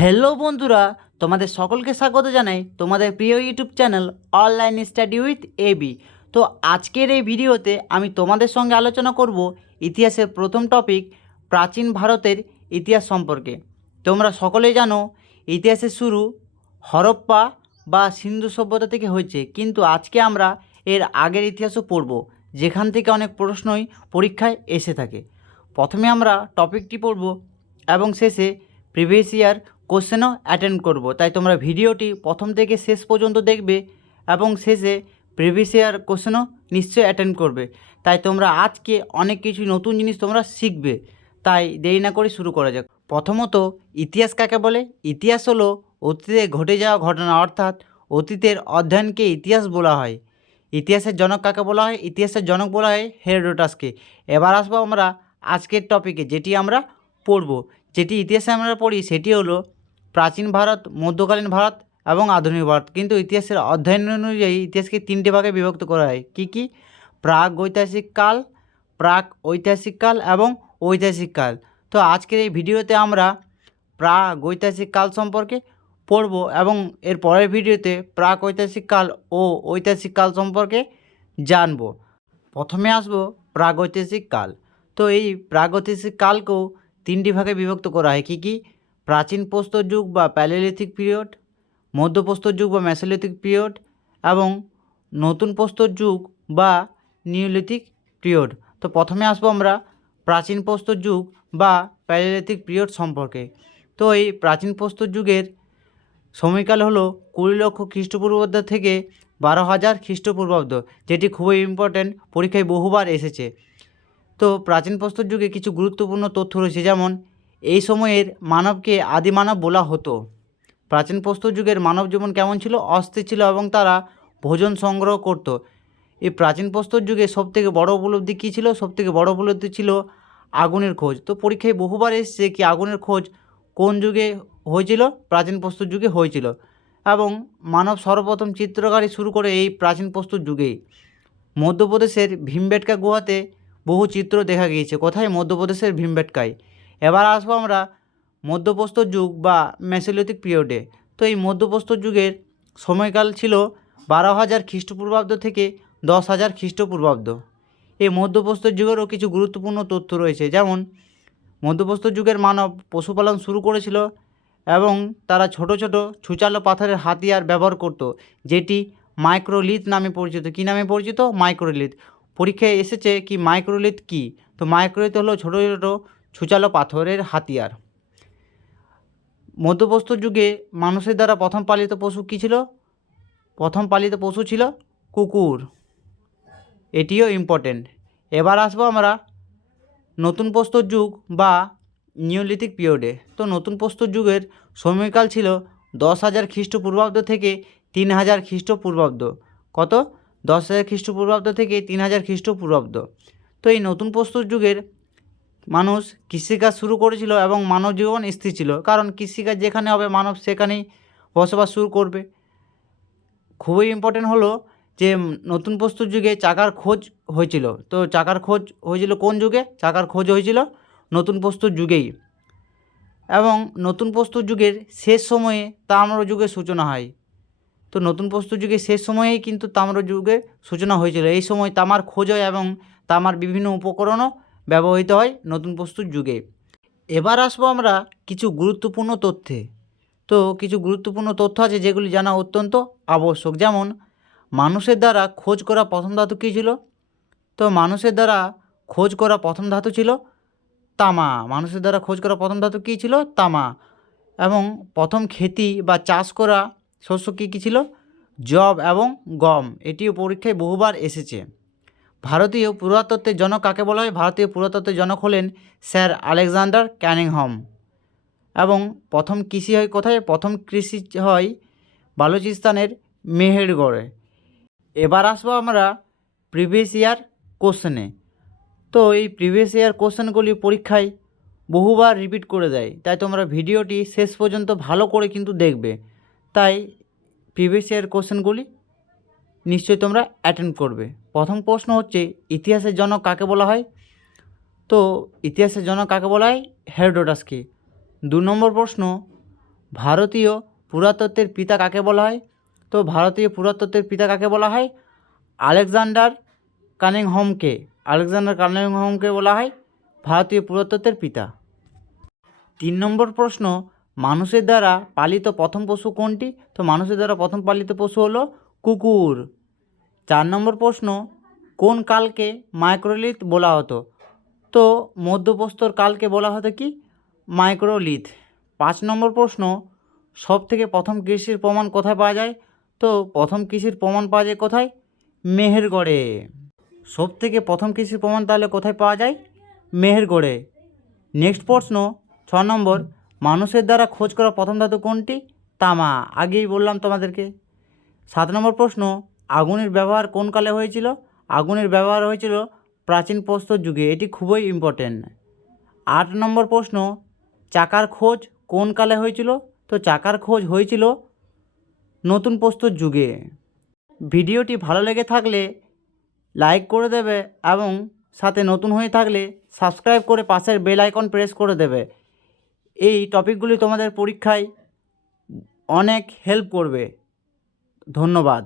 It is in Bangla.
হ্যালো বন্ধুরা, তোমাদের সকলকে স্বাগত জানাই তোমাদের প্রিয় YouTube channel online study with AB তো আজকের এই ভিডিওতে আমি তোমাদের সঙ্গে আলোচনা করব ইতিহাসের প্রথম টপিক প্রাচীন ভারতের ইতিহাস সম্পর্কে। তোমরা সকলেই জানো, ইতিহাসের শুরু হরপ্পা বা সিন্ধু সভ্যতা থেকে হয়েছে, কিন্তু আজকে আমরা এর আগের ইতিহাসও পড়ব, যেখান থেকে অনেক প্রশ্নই পরীক্ষায় এসে থাকে। প্রথমে আমরা টপিকটি পড়ব এবং শেষে প্রিভিয়াস ইয়ার কোশ্চেনও অ্যাটেন্ড করব। তাই তোমরা ভিডিওটি প্রথম থেকে শেষ পর্যন্ত দেখবে এবং শেষে প্রিভিয়াস ইয়ার কোশ্চেনও নিশ্চয়ই অ্যাটেন্ড করবে। তাই তোমরা আজকে অনেক কিছু নতুন জিনিস তোমরা শিখবে। তাই দেরি না করে শুরু করা যাক। প্রথমত, ইতিহাস কাকে বলে? ইতিহাস হলো অতীতে ঘটে যাওয়া ঘটনা, অর্থাৎ অতীতের অধ্যয়নকে ইতিহাস বলা হয়। ইতিহাসের জনক কাকে বলা হয়? ইতিহাসের জনক বলা হয় হেরোডোটাসকে। এবার আসব আমরা আজকের টপিকে যেটি আমরা পড়ব। যেটি ইতিহাসে আমরা পড়ি, সেটি হলো প্রাচীন ভারত, মধ্যকালীন ভারত এবং আধুনিক ভারত। কিন্তু ইতিহাসের অধ্যয়ন অনুযায়ী ইতিহাসকে তিনটি ভাগে বিভক্ত করা হয়। কী কী? প্রাক ঐতিহাসিক কাল প্রাক ঐতিহাসিক কাল এবং ঐতিহাসিক কাল। তো আজকের এই ভিডিওতে আমরা প্রাক ঐতিহাসিক কাল সম্পর্কে পড়ব এবং এর পরের ভিডিওতে প্রাক ঐতিহাসিক কাল ও ঐতিহাসিক কাল সম্পর্কে জানব। প্রথমে আসব প্রাগৈতিহাসিক কাল। তো এই প্রাগৈতিহাসিক কালকেও তিনটি ভাগে বিভক্ত করা হয়। কী কী? প্রাচীন প্রস্তর যুগ বা প্যালিওলিথিক পিরিয়ড মধ্যপ্রস্তর যুগ বা মেসোলিথিক পিরিয়ড এবং নতুন প্রস্তর যুগ বা নিওলিথিক পিরিয়ড। তো প্রথমে আসব আমরা প্রাচীন প্রস্তর যুগ বা প্যালিওলিথিক পিরিয়ড সম্পর্কে। তো এই প্রাচীন প্রস্তর যুগের সময়কাল হলো কুড়ি লক্ষ খ্রিস্টপূর্বাব্দ থেকে বারো হাজার খ্রিস্টপূর্বাব্দ, যেটি খুবই ইম্পর্ট্যান্ট পরীক্ষায় বহুবার এসেছে। তো প্রাচীন প্রস্তর যুগে কিছু গুরুত্বপূর্ণ তথ্য রয়েছে, যেমন এই সময়ের মানবকে আদিমানব বলা হতো। প্রাচীন প্রস্তর যুগের মানব জীবন কেমন ছিল? অস্থির ছিল এবং তারা ভোজন সংগ্রহ করত। এই প্রাচীন প্রস্তর যুগে সবথেকে বড় উপলব্ধি কী ছিল? সবথেকে বড় উপলব্ধি ছিল আগুনের খোঁজ। তো পরীক্ষায় বহুবার এসছে কি আগুনের খোঁজ কোন যুগে হয়েছিল? প্রাচীন প্রস্তর যুগে হয়েছিল এবং মানব সর্বপ্রথম চিত্রকারী শুরু করে এই প্রাচীন প্রস্তর যুগেই। মধ্যপ্রদেশের ভীমবেটকা গুহাতে বহু চিত্র দেখা গিয়েছে। কোথায়? মধ্যপ্রদেশের ভীমবেটকায়। এবার আসব আমরা মধ্যপ্রস্তর যুগ বা মেসোলিথিক পিরিয়ডে। তো এই মধ্যপ্রস্তর যুগের সময়কাল ছিল বারো হাজার খ্রিস্টপূর্বাব্দ থেকে দশ হাজার খ্রিস্টপূর্বাব্দ। এই মধ্যপ্রস্তর যুগেরও কিছু গুরুত্বপূর্ণ তথ্য রয়েছে। যেমন মধ্যপ্রস্তর যুগের মানব পশুপালন শুরু করেছিল এবং তারা ছোট ছোট ছুচালো পাথরের হাতিয়ার ব্যবহার করত, যেটি মাইক্রোলিথ নামে পরিচিত। কী নামে পরিচিত? মাইক্রোলিথ। পরীক্ষায় এসেছে কি মাইক্রোলিথ কী? তো মাইক্রোলিথ হলো ছোটো ছোটো ছুচালো পাথরের হাতিয়ার। মধ্যপ্রস্তর যুগে মানুষের দ্বারা প্রথম পালিত পশু কী ছিল? প্রথম পালিত পশু ছিল কুকুর। এটিও ইম্পর্টেন্ট এবার আসব আমরা নতুন প্রস্তর যুগ বা নিওলিথিক পিরিয়ডে তো নতুন প্রস্তর যুগের সময়কাল ছিল দশ হাজার খ্রিস্টপূর্বাব্দ থেকে তিন হাজার খ্রিস্টপূর্বাব্দ। কত? দশ হাজার খ্রিস্টপূর্বাব্দ থেকে তিন হাজার খ্রিস্টপূর্বাব্দ। তো এই নতুন প্রস্তর যুগের মানুষ কৃষিকাজ শুরু করেছিল এবং মানব জীবন স্থির ছিল। কারণ কৃষিকাজ যেখানে হবে, মানব সেখানেই বসবাস শুরু করবে। খুবই ইম্পর্টেন্ট হলো যে নতুন প্রস্তর যুগে চাকার খোঁজ হয়েছিল। তো চাকার খোঁজ হয়েছিল কোন যুগে? চাকার খোঁজ হয়েছিল নতুন প্রস্তর যুগেই। এবং নতুন প্রস্তর যুগের শেষ সময়ে তাম্র যুগের সূচনা হয়। তো নতুন প্রস্তর যুগের শেষ সময়েই কিন্তু তাম্র যুগের সূচনা হয়েছিল। এই সময় তামার খোঁজ হয় এবং তামার বিভিন্ন উপকরণও ব্যবহৃত হয় নতুন প্রস্তর যুগে। এবার আসব আমরা কিছু গুরুত্বপূর্ণ তথ্যে। তো কিছু গুরুত্বপূর্ণ তথ্য আছে যেগুলি জানা অত্যন্ত আবশ্যক। যেমন, মানুষের দ্বারা খোঁজ করা প্রথম ধাতু কী ছিল? তো মানুষের দ্বারা খোঁজ করা প্রথম ধাতু ছিল তামা। মানুষের দ্বারা খোঁজ করা প্রথম ধাতু কী ছিল? তামা। এবং প্রথম খেতি বা চাষ করা শস্য কী কী ছিল? জব এবং গম। এটিও পরীক্ষায় বহুবার এসেছে। ভারতীয় পুরাতত্ত্বের জনক কাকে বলা হয়? ভারতীয় পুরাতত্ত্বের জনক হলেন স্যার আলেকজান্ডার ক্যানিংহম। এবং প্রথম কৃষি হয় কোথায়? প্রথম কৃষি হয় বালুচিস্তানের মেহেরগড়ে। এবার আসব আমরা প্রিভিয়াস ইয়ার কোশ্চেনে। তো এই প্রিভিয়াস ইয়ার কোশ্চেনগুলি পরীক্ষায় বহুবার রিপিট করে দেয়। তাই তোমরা ভিডিওটি শেষ পর্যন্ত ভালো করে কিন্তু দেখবে। তাই প্রিভিয়াস ইয়ার কোশ্চেনগুলি নিশ্চয়ই তোমরা অ্যাটেন্ড করবে। প্রথম প্রশ্ন হচ্ছে, ইতিহাসের জনক কাকে বলা হয়? তো, ইতিহাসের জনক কাকে বলা হয়? হেরোডোটাসকে। দু নম্বর প্রশ্ন, ভারতীয় পুরাতত্ত্বের পিতা কাকে বলা হয়? তো, ভারতীয় পুরাতত্ত্বের পিতা কাকে বলা হয়? আলেকজান্ডার কানিংহমকে। আলেকজান্ডার কানিংহমকে বলা হয় ভারতীয় পুরাতত্ত্বের পিতা। তিন নম্বর প্রশ্ন, মানুষের দ্বারা পালিত প্রথম পশু কোনটি? তো, মানুষের দ্বারা প্রথম পালিত পশু হলো কুকুর। চার নম্বর প্রশ্ন, কোন কালকে মাইক্রোলিথ বলা হতো? তো মধ্যপ্রস্তর কালকে বলা হতো কি? মাইক্রোলিথ। পাঁচ নম্বর প্রশ্ন সব থেকে প্রথম কৃষির প্রমাণ কোথায় পাওয়া যায়? তো প্রথম কৃষির প্রমাণ পাওয়া যায় কোথায়? মেহেরগড়ে। সব থেকে প্রথম কৃষির প্রমাণ তাহলে কোথায় পাওয়া যায়? মেহেরগড়ে। নেক্সট প্রশ্ন, ছ নম্বর, মানুষের দ্বারা খোঁজ করা প্রথম ধাতু কোনটি? তামা। আগেই বললাম তোমাদেরকে। সাত নম্বর প্রশ্ন আগুনের ব্যবহার কোন কালে হয়েছিল? আগুনের ব্যবহার হয়েছিল প্রাচীন প্রস্তর যুগে, এটি খুবই ইম্পর্টেন্ট আট নম্বর প্রশ্ন, চাকার খোঁজ কোন কালে হয়েছিল? তো চাকার খোঁজ হয়েছিল নতুন প্রস্তর যুগে। ভিডিওটি ভালো লেগে থাকলে লাইক করে দেবে এবং সাথে নতুন হয়ে থাকলে সাবস্ক্রাইব করে পাশের বেল আইকন প্রেস করে দেবে। এই টপিকগুলি তোমাদের পরীক্ষায় অনেক হেল্প করবে। ধন্যবাদ।